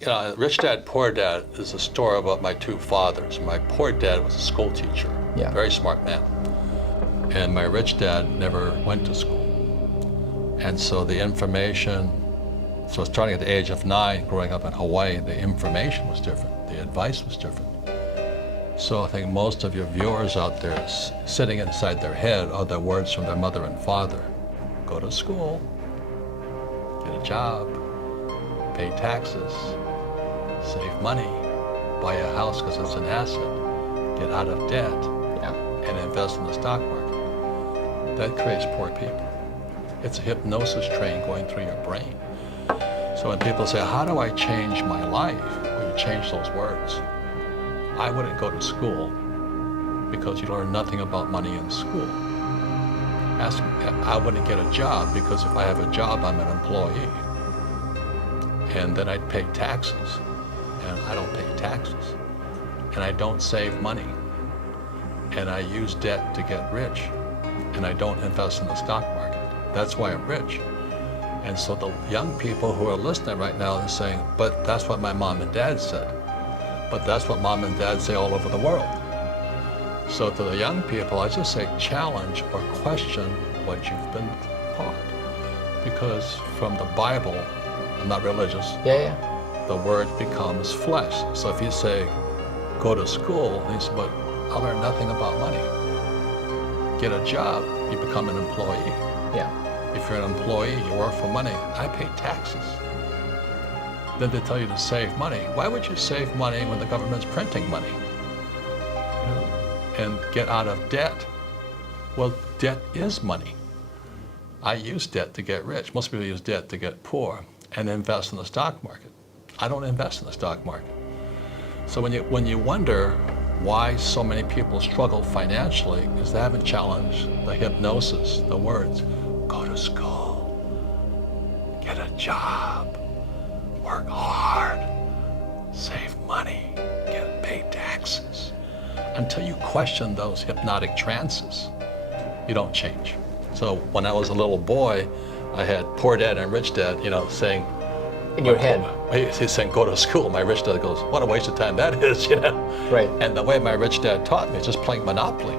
You know, Rich Dad, Poor Dad is a story about my two fathers. My poor dad was a school teacher, very smart man. And my rich dad never went to school. And so the information, so starting at the age of 9, growing up in Hawaii, the information was different, the advice was different. So I think most of your viewers out there sitting inside their head are the words from their mother and father. Go to school, get a job, pay taxes, save money, buy a house because it's an asset, get out of debt, and invest in the stock market. That creates poor people. It's a hypnosis train going through your brain. So when people say, how do I change my life? Well, you change those words. I wouldn't go to school because you learn nothing about money in school. I wouldn't get a job because if I have a job, I'm an employee. And then I'd pay taxes, and I don't pay taxes. And I don't save money. And I use debt to get rich, and I don't invest in the stock market. That's why I'm rich. And so the young people who are listening right now are saying, but that's what my mom and dad said. But that's what mom and dad say all over the world. So to the young people, I just say challenge or question what you've been taught. Because from the Bible, I'm not religious, the word becomes flesh. So if you say, go to school, and you say, but I learned nothing about money. Get a job, you become an employee. If you're an employee, you work for money, I pay taxes. Then they tell you to save money. Why would you save money when the government's printing money? You know, and get out of debt. Well, debt is money. I use debt to get rich. Most people use debt to get poor and invest in the stock market. I don't invest in the stock market. So when you wonder why so many people struggle financially, is they haven't challenged the hypnosis, the words. Go to school, get a job, work hard, save money, pay taxes. Until you question those hypnotic trances, you don't change. So when I was a little boy, I had poor dad and rich dad, saying, in your head. He's saying, go to school. My rich dad goes, what a waste of time that is, Right. And the way my rich dad taught me is just playing Monopoly.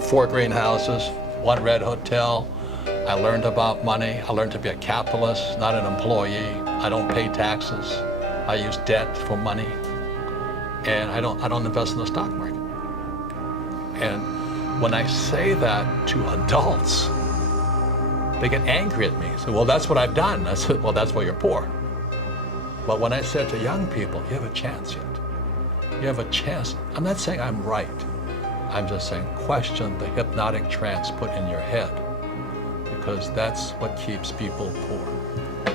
4 greenhouses, 1 red hotel. I learned about money. I learned to be a capitalist, not an employee. I don't pay taxes. I use debt for money. And I don't invest in the stock market. And when I say that to adults, they get angry at me. Say, well, that's what I've done. I said, well, that's why you're poor. But when I said to young people, you have a chance yet. You have a chance. I'm not saying I'm right. I'm just saying question the hypnotic trance put in your head, because that's what keeps people poor.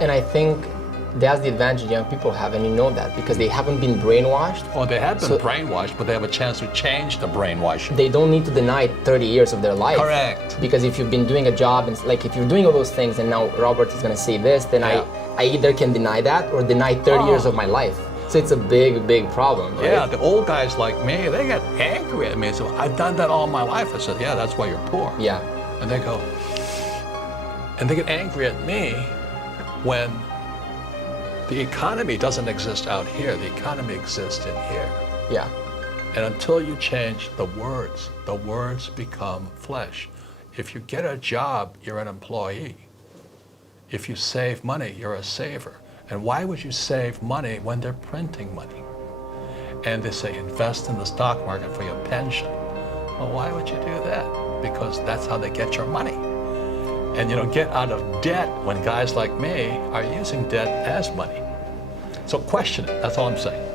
And I think that's the advantage young people have, and you know that because they haven't been brainwashed. Oh, they have been brainwashed, but they have a chance to change the brainwashing. They don't need to deny 30 years of their life. Correct. Because if you've been doing a job, and like if you're doing all those things and now Robert is going to say this, then I either can deny that or deny 30 years of my life. So it's a big, big problem, right? Yeah, the old guys like me, they get angry at me. So I've done that all my life. I said, yeah, that's why you're poor. Yeah. And they go, and they get angry at me when the economy doesn't exist out here. The economy exists in here. Yeah. And until you change the words become flesh. If you get a job, you're an employee. If you save money, you're a saver. And why would you save money when they're printing money? And they say, invest in the stock market for your pension. Well, why would you do that? Because that's how they get your money. And get out of debt when guys like me are using debt as money. So question it, that's all I'm saying.